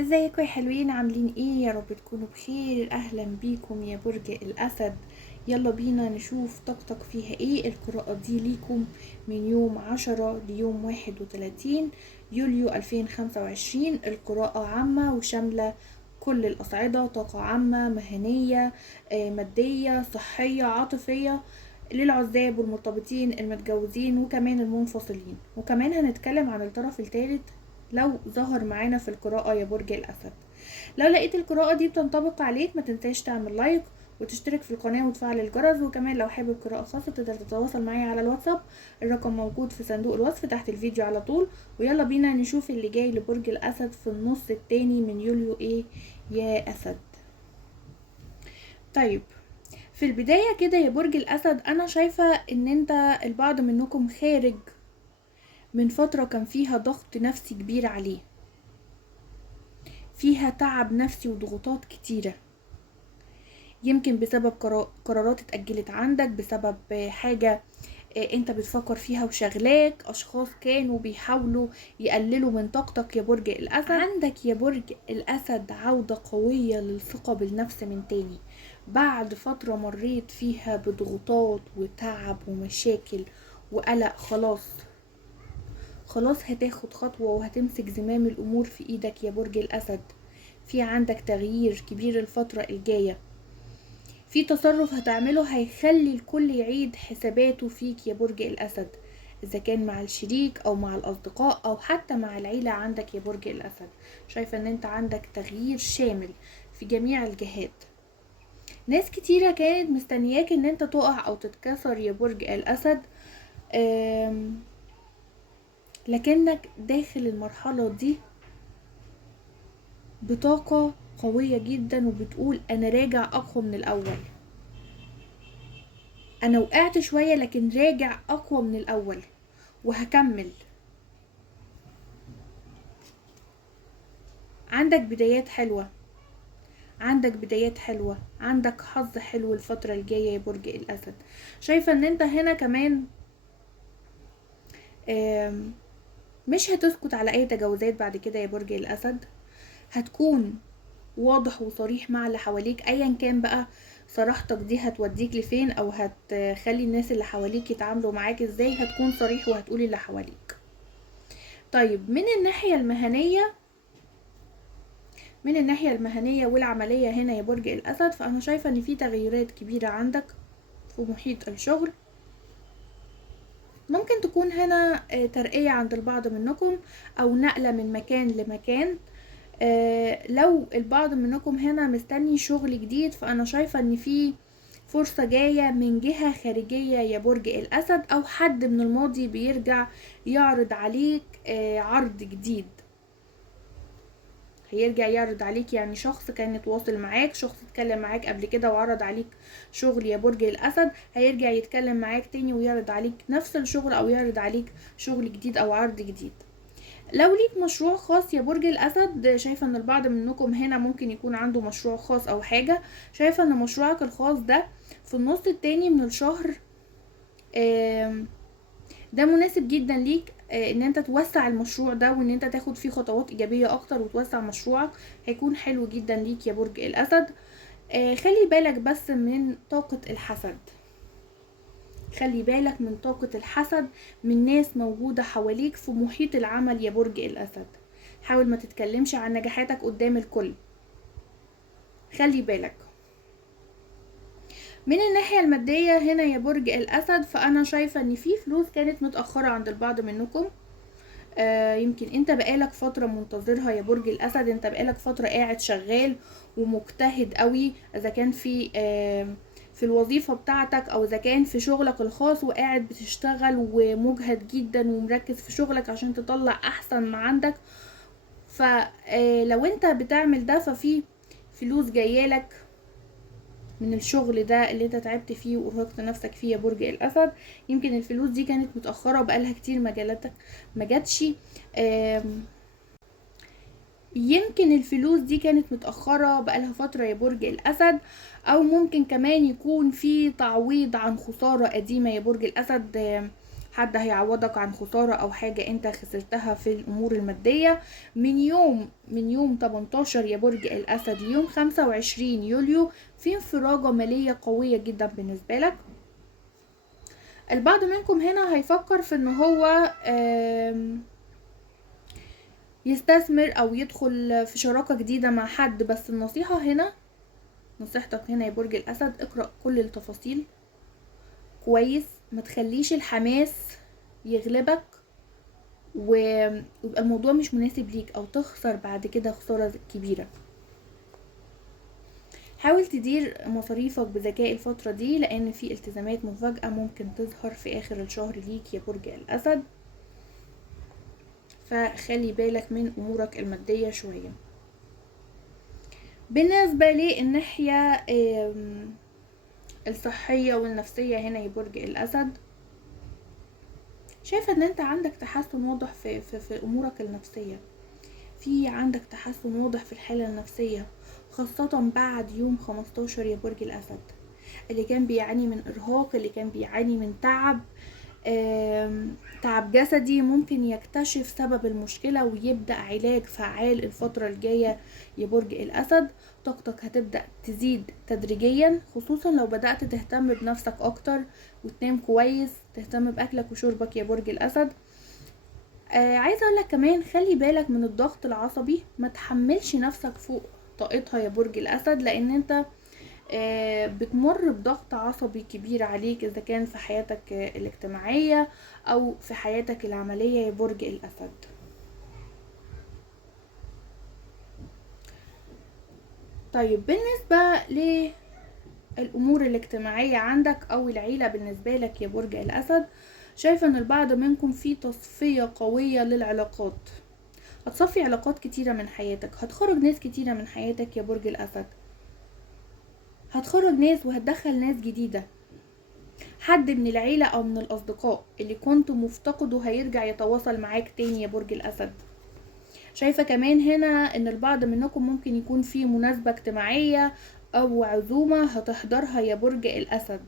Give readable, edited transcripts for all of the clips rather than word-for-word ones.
ازيكم يا حلوين؟ عاملين ايه؟ يا رب تكونوا بخير. اهلا بيكم يا برج الاسد. يلا بينا نشوف طاقتك فيها ايه. القراءة دي ليكم من يوم 10 ليوم 31 يوليو 2025. القراءة عامة وشاملة كل الأصعدة، طاقة عامة، مهنية، مادية، صحية، عاطفية، للعزاب والمرتبطين، المتجوزين، وكمان المنفصلين. وكمان هنتكلم عن الطرف الثالث لو ظهر معانا في القراءة يا برج الأسد. لو لقيت القراءة دي بتنطبق عليك ما تنساش تعمل لايك وتشترك في القناة وتفعل الجرس. وكمان لو حابب قراءة خاصة تقدر تتواصل معايا على الواتساب، الرقم موجود في صندوق الوصف تحت الفيديو على طول. ويلا بينا نشوف اللي جاي لبرج الأسد في النص التاني من يوليو ايه يا أسد. طيب، في البداية كده يا برج الأسد، أنا شايفة إن انت البعض منكم خارج من فترة كان فيها ضغط نفسي كبير عليه، فيها تعب نفسي وضغوطات كتيرة، يمكن بسبب قرارات اتأجلت عندك، بسبب حاجة انت بتفكر فيها وشغلاك، اشخاص كانوا بيحاولوا يقللوا من طاقتك يا برج الاسد. عندك يا برج الاسد عودة قوية للثقة بالنفس من تاني بعد فترة مريت فيها بضغوطات وتعب ومشاكل وقلق. خلاص هتاخد خطوة وهتمسك زمام الامور في ايدك يا برج الاسد. في عندك تغيير كبير الفترة الجاية، في تصرف هتعمله هيخلي الكل يعيد حساباته فيك يا برج الأسد، إذا كان مع الشريك أو مع الأصدقاء أو حتى مع العيلة. عندك يا برج الأسد شايفة إن أنت عندك تغيير شامل في جميع الجهات. ناس كتيرة كانت مستنياك إن أنت تقع أو تتكسر يا برج الأسد، لكنك داخل المرحلة دي بطاقة قوية جدا وبتقول أنا راجع أقوى من الأول. أنا وقعت شوية لكن راجع أقوى من الأول وهكمل. عندك بدايات حلوة، عندك حظ حلو الفترة الجاية يا برج الأسد. شايفة ان انت هنا كمان مش هتسكت على اي تجاوزات بعد كده يا برج الأسد. هتكون واضح وصريح مع اللي حواليك، ايا كان بقى صراحتك دي هتوديك لفين او هتخلي الناس اللي حواليك يتعاملوا معاك ازاي. هتكون صريح وهتقولي اللي حواليك. طيب، من الناحية المهنية والعملية هنا يا برج الأسد، فأنا شايفة إن في تغيرات كبيرة عندك في محيط الشغل. ممكن تكون هنا ترقية عند البعض منكم أو نقلة من مكان لمكان. لو البعض منكم هنا مستني شغل جديد، فأنا شايفة إن في فرصة جاية من جهة خارجية يا برج الأسد، أو حد من الماضي بيرجع يعرض عليك عرض جديد. هيرجع يعرض عليك، يعني شخص كان يتواصل معاك، شخص اتكلم معاك قبل كده وعرض عليك شغل يا برج الاسد، هيرجع يتكلم معاك تاني ويعرض عليك نفس الشغل او يعرض عليك شغل جديد او عرض جديد. لو ليك مشروع خاص يا برج الاسد، شايفة ان البعض منكم هنا ممكن يكون عنده مشروع خاص او حاجة. شايفة ان مشروعك الخاص ده في النص التاني من الشهر ده مناسب جدا ليك، ان انت توسع المشروع ده وان انت تاخد فيه خطوات ايجابية اكتر وتوسع مشروعك. هيكون حلو جدا ليك يا برج الاسد. خلي بالك بس من طاقة الحسد، خلي بالك من طاقة الحسد من ناس موجودة حواليك في محيط العمل يا برج الاسد. حاول ما تتكلمش عن نجاحاتك قدام الكل، خلي بالك. من الناحية المادية هنا يا برج الاسد، فانا شايفة ان في فلوس كانت متأخرة عند البعض منكم. يمكن انت بقالك فترة منتظرها يا برج الاسد، انت بقالك فترة قاعد شغال ومجتهد قوي، اذا كان في الوظيفة بتاعتك او اذا كان في شغلك الخاص، وقاعد بتشتغل ومجهد جدا ومركز في شغلك عشان تطلع احسن ما عندك. فلو انت بتعمل ده ففي فلوس جايالك من الشغل ده اللي انت تعبت فيه وارهقت نفسك فيه يا برج الاسد. يمكن الفلوس دي كانت متأخرة وبقالها كتير ما جاتش. يمكن الفلوس دي كانت متأخرة بقالها فترة يا برج الاسد، او ممكن كمان يكون في تعويض عن خسارة قديمة يا برج الاسد. حد هيعوضك عن خسارة او حاجة انت خسرتها في الامور المادية. من يوم 18 يا برج الاسد ليوم 25 يوليو في انفراجة مالية قوية جدا بالنسبة لك. البعض منكم هنا هيفكر في ان هو يستثمر او يدخل في شراكة جديدة مع حد، بس نصيحتك هنا يا برج الاسد اقرأ كل التفاصيل كويس، ما تخليش الحماس يغلبك ويبقى الموضوع مش مناسب ليك او تخسر بعد كده خسارة كبيرة. حاول تدير مصاريفك بذكاء الفترة دي، لان في التزامات مفاجأة ممكن تظهر في اخر الشهر ليك يا برج الاسد، فخلي بالك من امورك المادية شوية. بالنسبة للناحية الصحية والنفسية هنا يا برج الاسد، شايفة ان انت عندك تحسن واضح في امورك النفسية، في عندك تحسن واضح في الحالة النفسية، خاصة بعد يوم 15 يا برج الاسد. اللي كان بيعاني من ارهاق، اللي كان بيعاني من تعب جسدي، ممكن يكتشف سبب المشكلة ويبدأ علاج فعال الفترة الجاية يا برج الأسد. طاقتك هتبدأ تزيد تدريجيا، خصوصا لو بدأت تهتم بنفسك أكتر وتنام كويس، تهتم بأكلك وشربك يا برج الأسد. عايزة أقولك كمان خلي بالك من الضغط العصبي، ما تحملش نفسك فوق طاقتها يا برج الأسد، لأن انت بتمر بضغط عصبي كبير عليك، اذا كان في حياتك الاجتماعية او في حياتك العملية يا برج الاسد. طيب بالنسبة للامور الاجتماعية عندك او العيلة بالنسبة لك يا برج الاسد، شايفة ان البعض منكم في تصفية قوية للعلاقات، هتصفي علاقات كتيرة من حياتك، هتخرج ناس كتيرة من حياتك يا برج الاسد، هتخرج ناس وهتدخل ناس جديدة. حد من العيلة او من الاصدقاء اللي كنت مفتقده هيرجع يتواصل معاك تاني يا برج الاسد. شايفة كمان هنا ان البعض منكم ممكن يكون في مناسبة اجتماعية او عزومة هتحضرها يا برج الاسد،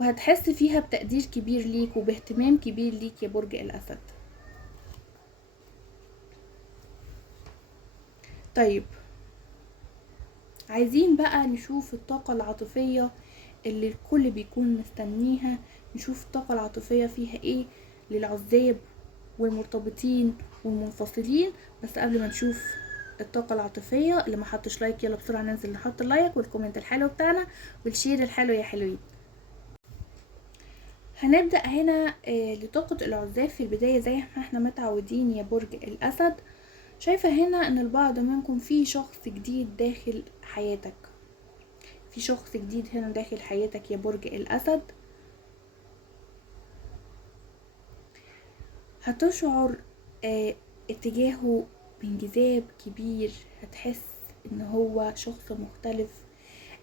وهتحس فيها بتقدير كبير ليك وباهتمام كبير ليك يا برج الاسد. طيب عايزين بقى نشوف الطاقة العاطفية اللي الكل بيكون مستنيها، نشوف الطاقة العاطفية فيها ايه للعزاب والمرتبطين والمنفصلين. بس قبل ما نشوف الطاقة العاطفية، اللي ما حطش لايك يلا بسرعة ننزل نحط اللايك والكومنت الحلو بتاعنا والشير الحلو يا حلوين. هنبدأ هنا لطاقة العزاب في البداية زي ما احنا متعودين يا برج الأسد. شايفة هنا ان البعض منكم في شخص جديد داخل حياتك، في شخص جديد هنا داخل حياتك يا برج الأسد. هتشعر اتجاهه بانجذاب كبير، هتحس ان هو شخص مختلف،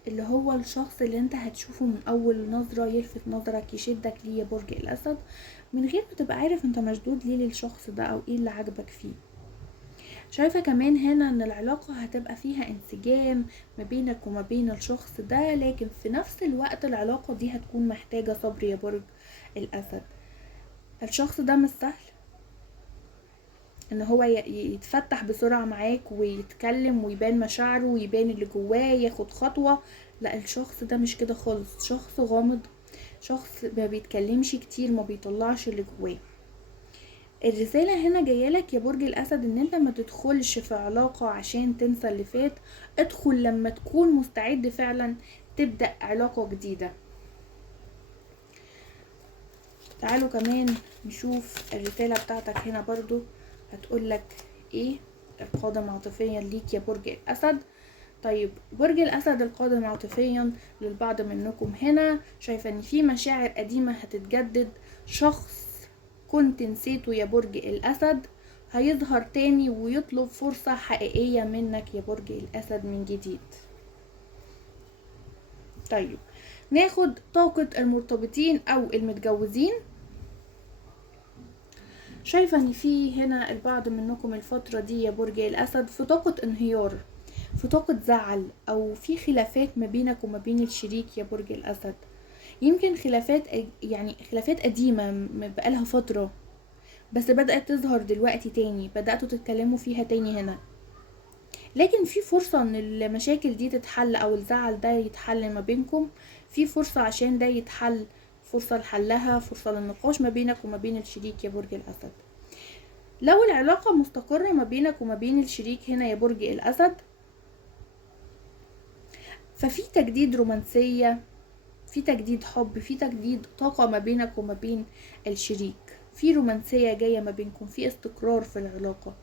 اللي هو الشخص اللي انت هتشوفه من اول نظرة يلفت نظرك يشدك ليه يا برج الأسد، من غير ما تبقى عارف انت مشدود ليه للشخص ده او ايه اللي عجبك فيه. شايفة كمان هنا ان العلاقة هتبقى فيها انسجام ما بينك وما بين الشخص ده، لكن في نفس الوقت العلاقة دي هتكون محتاجة صبر يا برج الأسد. الشخص ده مش سهل ان هو يتفتح بسرعة معاك ويتكلم ويبان مشاعره ويبان اللي جواه ياخد خطوة، لا الشخص ده مش كده خالص، شخص غامض، شخص ما بيتكلمش كتير، ما بيطلعش اللي جواه. الرسالة هنا جايلك يا برج الأسد ان انت ما تدخلش في علاقة عشان تنسى اللي فات، ادخل لما تكون مستعد فعلا تبدأ علاقة جديدة. تعالوا كمان نشوف الرسالة بتاعتك هنا برضو هتقولك ايه القادم عاطفيا ليك يا برج الأسد. طيب برج الأسد القادم عاطفيا للبعض منكم هنا، شايفة ان في مشاعر قديمة هتتجدد، شخص كنت نسيته يا برج الأسد هيظهر تاني ويطلب فرصة حقيقية منك يا برج الأسد من جديد. طيب ناخد طاقة المرتبطين أو المتجوزين. شايفة ان في هنا البعض منكم الفترة دي يا برج الأسد في طاقة انهيار، في طاقة زعل، او في خلافات ما بينك وما بين الشريك يا برج الأسد. يمكن خلافات يعني خلافات قديمة بقالها فترة، بس بدأت تظهر دلوقتي تاني، بدأتوا تتكلموا فيها تاني هنا. لكن في فرصة ان المشاكل دي تتحل او الزعل ده يتحل ما بينكم، في فرصة عشان ده يتحل، فرصة لحلها، فرصة للنقاش ما بينك وما بين الشريك يا برج الأسد. لو العلاقة مستقرة ما بينك وما بين الشريك هنا يا برج الأسد، ففي تجديد رومانسية، في تجديد حب، في تجديد طاقة ما بينك وما بين الشريك، في رومانسية جاية ما بينكم، في استقرار في العلاقة.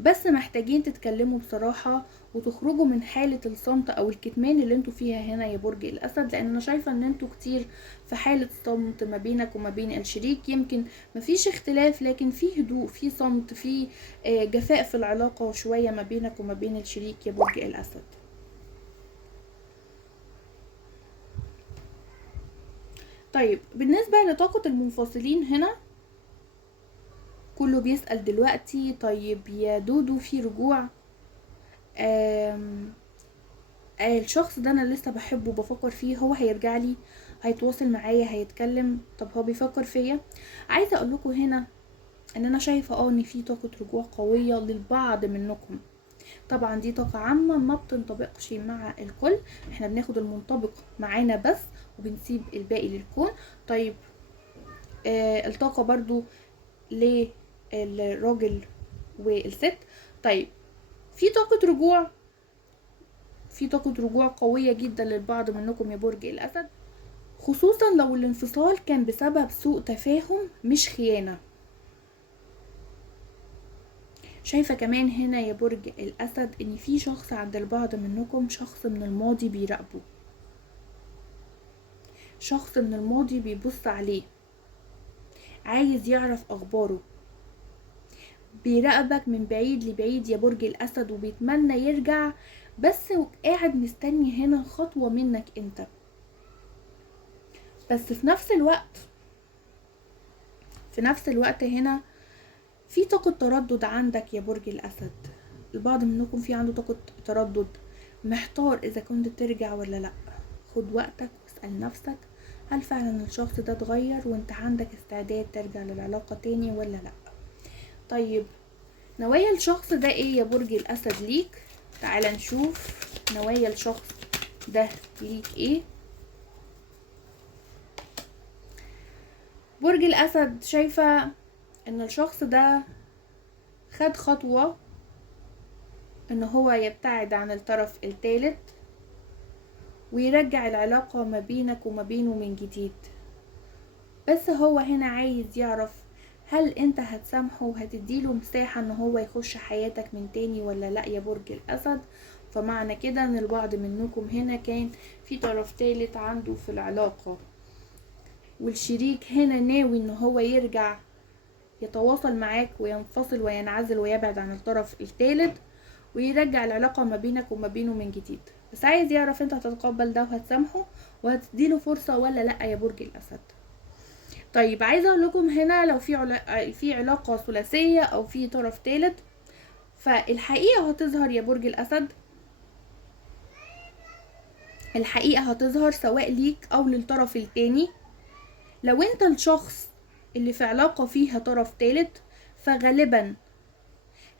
بس محتاجين تتكلموا بصراحة وتخرجوا من حالة الصمت او الكتمان اللي انتوا فيها هنا يا برج الاسد، لان انا شايفة ان انتوا كتير في حالة صمت ما بينك وما بين الشريك. يمكن مفيش اختلاف، لكن في هدوء، في صمت، في جفاء في العلاقة شوية ما بينك وما بين الشريك يا برج الاسد. طيب بالنسبة لطاقة المنفصلين هنا، كله بيسأل دلوقتي طيب يا دودو في رجوع؟ الشخص ده انا لسه بحبه وبفكر فيه، هو هيرجع لي، هيتواصل معايا، هيتكلم، طب هو بيفكر فيا؟ عايزه اقول لكم هنا ان انا شايفه ان في طاقه رجوع قويه للبعض منكم. طبعا دي طاقه عامه ما بتنطبقش مع الكل، احنا بناخد المنطبق معانا بس وبنسيب الباقي للكون. طيب الطاقه برضو للراجل والست. طيب في طاقه رجوع، في طاقة رجوع قوية جدا للبعض منكم يا برج الأسد، خصوصا لو الانفصال كان بسبب سوء تفاهم مش خيانة. شايفة كمان هنا يا برج الأسد ان في شخص عند البعض منكم، شخص من الماضي بيراقبه، شخص من الماضي بيبص عليه، عايز يعرف أخباره، بيراقبك من بعيد لبعيد يا برج الأسد وبيتمنى يرجع، بس قاعد مستني هنا خطوة منك انت. بس في نفس الوقت هنا في طاقة تردد عندك يا برج الأسد. البعض منكم في عنده طاقة تردد، محتار إذا كنت ترجع ولا لأ. خد وقتك واسأل نفسك، هل فعلا الشخص ده اتغير وانت عندك استعداد ترجع للعلاقة تاني ولا لأ؟ طيب نوايا الشخص ده ايه يا برج الأسد ليك؟ تعال نشوف نوايا الشخص ده ليك ايه. برج الأسد شايفة ان الشخص ده خد خطوة ان هو يبتعد عن الطرف الثالث ويرجع العلاقة ما بينك وما بينه من جديد. بس هو هنا عايز يعرف هل انت هتسامحه وهتديله مساحة ان هو يخش حياتك من تاني ولا لا يا برج الأسد. فمعنى كده ان البعض منكم هنا كان في طرف ثالث عنده في العلاقة، والشريك هنا ناوي ان هو يرجع يتواصل معاك وينفصل وينعزل ويبعد عن الطرف الثالث ويرجع العلاقة ما بينك وما بينه من جديد. بس عايز يعرف انت هتتقبل ده وهتسامحه وهتديله فرصة ولا لا يا برج الأسد. طيب عايزة اقول لكم هنا لو في علاقة ثلاثية او في طرف ثالث، فالحقيقة هتظهر يا برج الأسد، الحقيقة هتظهر سواء ليك او للطرف التاني. لو انت الشخص اللي في علاقة فيها طرف ثالث فغالبا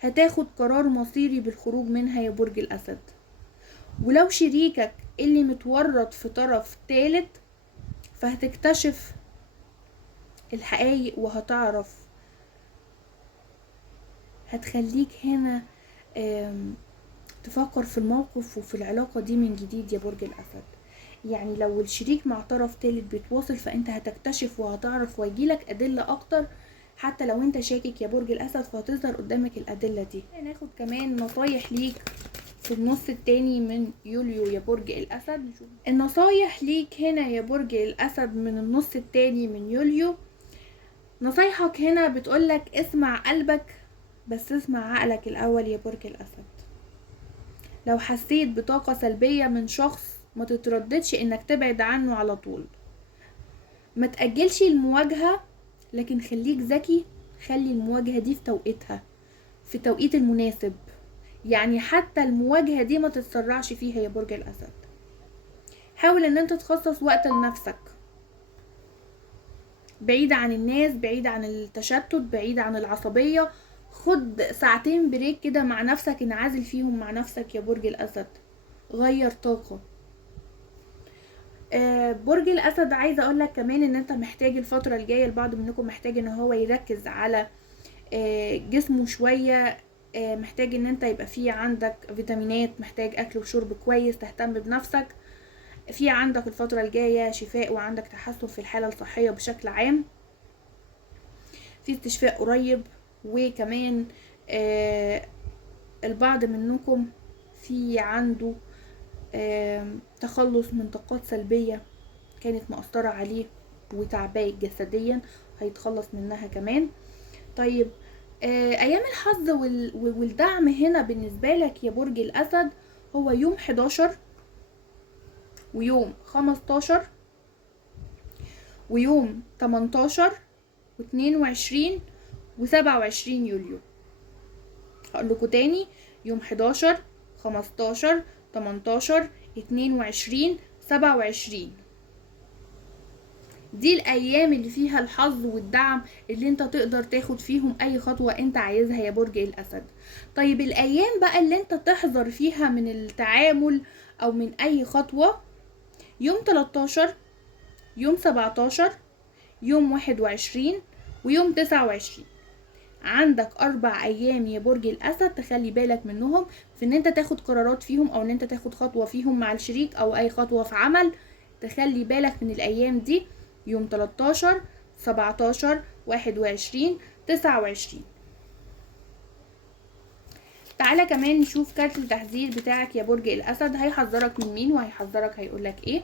هتاخد قرار مصيري بالخروج منها يا برج الأسد. ولو شريكك اللي متورط في طرف ثالث فهتكتشف الحقائق وهتعرف، هتخليك هنا تفكر في الموقف وفي العلاقة دي من جديد يا برج الأسد. يعني لو الشريك مع طرف ثالث بيتواصل فانت هتكتشف وهتعرف ويجيلك أدلة أكتر، حتى لو انت شاكك يا برج الأسد فهتظهر قدامك الأدلة دي. هناخد كمان نصايح ليك في النص التاني من يوليو يا برج الأسد. نشوف النصايح ليك هنا يا برج الأسد من النص التاني من يوليو. نصايحك هنا بتقولك اسمع قلبك بس اسمع عقلك الأول يا برج الأسد. لو حسيت بطاقة سلبية من شخص ما تترددش انك تبعد عنه على طول، ما تأجلش المواجهة، لكن خليك ذكي، خلي المواجهة دي في توقيتها، في توقيت المناسب. يعني حتى المواجهة دي ما تتسرعش فيها يا برج الأسد. حاول ان انت تخصص وقت لنفسك، بعيد عن الناس، بعيد عن التشتت، بعيد عن العصبية. خد ساعتين بريك كده مع نفسك، انعزل فيهم مع نفسك يا برج الأسد، غير طاقة. برج الأسد عايزة أقولك كمان إن أنت محتاج الفترة الجاية، البعض منكم محتاج إن هو يركز على جسمه شوية. محتاج إن أنت يبقى فيه عندك فيتامينات، محتاج أكل وشرب كويس، تهتم بنفسك. في عندك الفترة الجاية شفاء، وعندك تحسن في الحالة الصحية بشكل عام، في استشفاء قريب. وكمان البعض منكم في عنده تخلص من طاقات سلبية كانت مؤثرة عليه وتعباه جسديا، هيتخلص منها كمان. طيب ايام الحظ والدعم هنا بالنسبة لك يا برج الأسد هو يوم 11 ويوم 15 ويوم 18 و22 و27 يوليو. هقول لكم تاني: يوم 11 15 18 22 27. دي الايام اللي فيها الحظ والدعم اللي انت تقدر تاخد فيهم اي خطوة انت عايزها يا برج الأسد. طيب الايام بقى اللي انت تحذر فيها من التعامل او من اي خطوة: يوم 13 يوم 17 يوم 21 ويوم 29. عندك 4 ايام يا برج الأسد تخلي بالك منهم في ان انت تاخد قرارات فيهم، او ان انت تاخد خطوة فيهم مع الشريك، او اي خطوة في عمل. تخلي بالك من الايام دي: يوم 13 17 21 29. تعالى كمان نشوف كارت التحذير بتاعك يا برج الأسد، هيحذرك من مين وهيحذرك هيقولك ايه.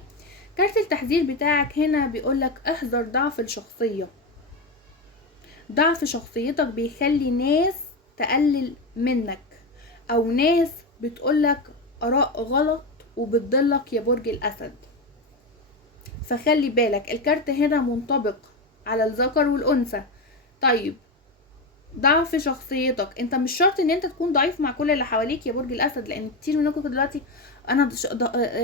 كارت التحذير بتاعك هنا بيقولك احذر ضعف الشخصية. ضعف شخصيتك بيخلي ناس تقلل منك، او ناس بتقولك اراء غلط وبتضلك يا برج الأسد. فخلي بالك، الكارت هنا منطبق على الذكر والأنثى. طيب ضعف شخصيتك، انت مش شرط ان انت تكون ضعيف مع كل اللي حواليك يا برج الأسد، لان كتير منكم دلوقتي انا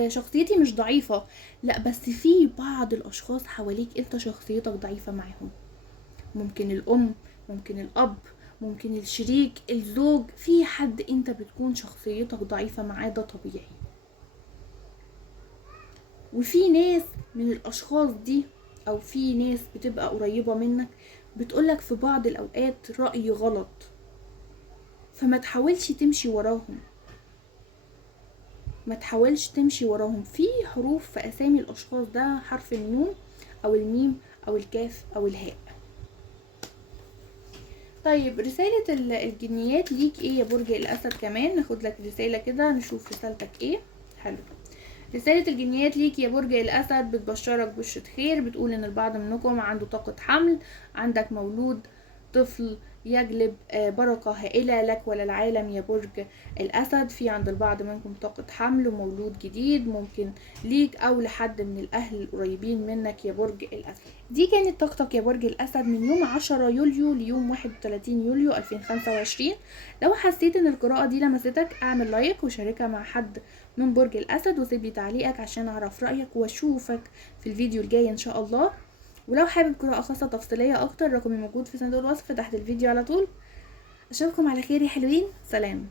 شخصيتي مش ضعيفة. لا، بس في بعض الاشخاص حواليك انت شخصيتك ضعيفة معاهم. ممكن الام، ممكن الاب، ممكن الشريك، الزوج، في حد انت بتكون شخصيتك ضعيفة معاه، ده طبيعي. وفي ناس من الاشخاص دي، او في ناس بتبقى قريبة منك بتقولك في بعض الاوقات رأي غلط، فما تحاولش تمشي وراهم. ما تحاولش تمشي وراهم. في حروف في اسامي الاشخاص ده حرف النون او الميم او الكاف او الهاء. طيب رسالة الجنيات ليك ايه يا برج الأسد؟ كمان ناخد لك رسالة كده نشوف رسالتك ايه. حلو. رسالة الجنيات ليك يا برج الأسد بتبشرك بشرة خير، بتقول ان البعض منكم عنده طاقة حمل، عندك مولود طفل يجلب بركة هائلة لك وللعالم يا برج الأسد. في عند البعض منكم طاقة حمل ومولود جديد، ممكن ليك أو لحد من الأهل القريبين منك يا برج الأسد. دي كانت طاقتك يا برج الأسد من يوم 10 يوليو ليوم 31 يوليو 2025. لو حسيت ان القراءة دي لمستك اعمل لايك وشاركها مع حد من برج الأسد، وسيب لي تعليقك عشان أعرف رأيك، واشوفك في الفيديو الجاي إن شاء الله. ولو حابب قراءة خاصة تفصيلية أكتر، رقمي موجود في صندوق الوصف تحت الفيديو على طول. أشوفكم على خير يا حلوين، سلام.